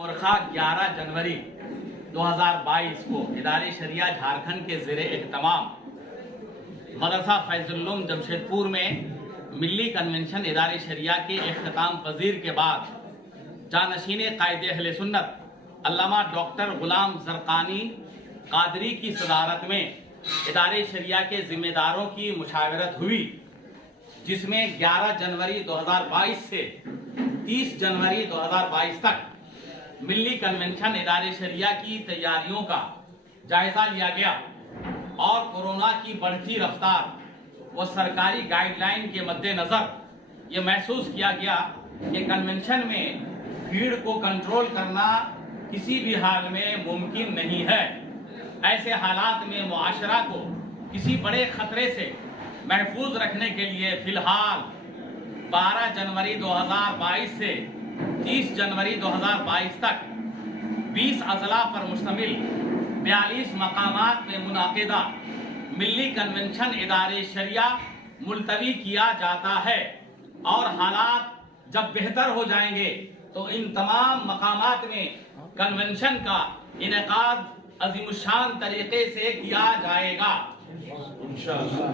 مورخہ 11 जनवरी 2022 को इदारे शरिया झारखंड के ज़ेरे एहतमाम मदरसा फैजुल्लुम जमशेदपुर में मिली कन्वेंशन इदारे शरिया के इख्तिताम पजीर के बाद जानशीन कायदे अहले सुन्नत अल्लामा डॉक्टर गुलाम जरकानी कादरी की सदारत में इदारे शरिया के जिम्मेदारों की मुशावरत हुई, जिसमें 11 जनवरी 2022 से 30 जनवरी 2022 तक मिली कन्वेंशन इदारे शरिया की तैयारियों का जायजा लिया गया और कोरोना की बढ़ती रफ्तार व सरकारी गाइडलाइन के मद्देनजर ये महसूस किया गया कि कन्वेंशन में भीड़ को कंट्रोल करना किसी भी हाल में मुमकिन नहीं है। ऐसे हालात में मुआशरा को किसी बड़े खतरे से महफूज रखने के लिए फिलहाल 12 जनवरी 2022 से 30 जनवरी 2022 तक 20 अजला पर मुश्तमिल 42 मकामात में मुनाकिदा मिली कन्वेंशन इदारे शरिया मुलतवी किया जाता है और हालात जब बेहतर हो जाएंगे तो इन तमाम मकामात में कन्वेंशन का इनेकाद अजीमुशान तरीके से किया जाएगा इंशाअल्लाह।